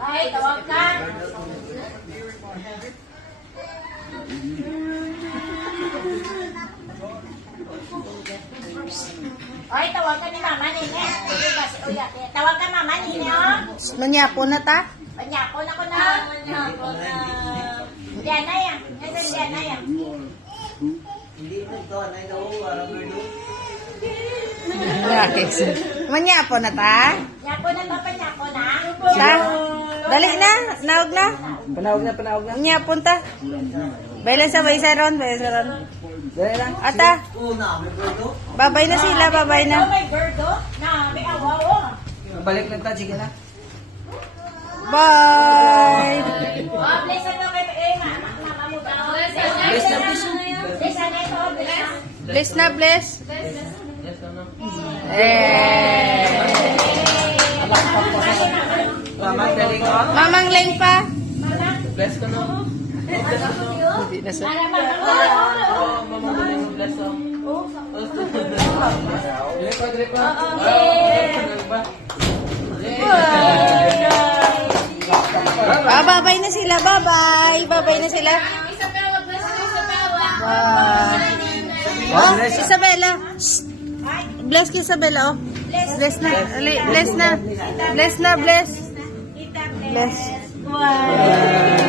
Ay, tawag ka. Ay, tawag ka ni Mama Nini. Tawag ka Mama Nini, oh. Manyapo na ta? Panyapo na ko na. Panyapo na. Diyan na yan. Diyan na yan. Hindi mo ito, anay na ako, Roberto. Manyapo na ta? Panyapo na to, panyapo na. Ta? Dali na, naog na. Panawag na, panawag na. Manyapo ta. Bailan sa ron, bailan sa ron. Dali lang. Ata, Oo na, Roberto. babay na sila, babay Oh, na. may bird, oh. Na, may awa, oh. Balik lang ta, sige na. Bye! Oh, bless na kay mama mo daw. Bless na, bless na. Bless na ito, bless na. Bless na, bless. Yes, ano? Eh. Mama, galing ko. Mamang Leng pa. Bless ko na. Hindi na sa... Oo, mama, galing mo, bless ko. Dili pa, dili pa. Ah, babay na sila, babay. Babay na sila. Isabella, bless na Isabella. Bye. Oh, Isabella. Shh. Bless ki Isabella, oh. Bless na. Bless na. Bless na, bless. Tita, Bless. Wow.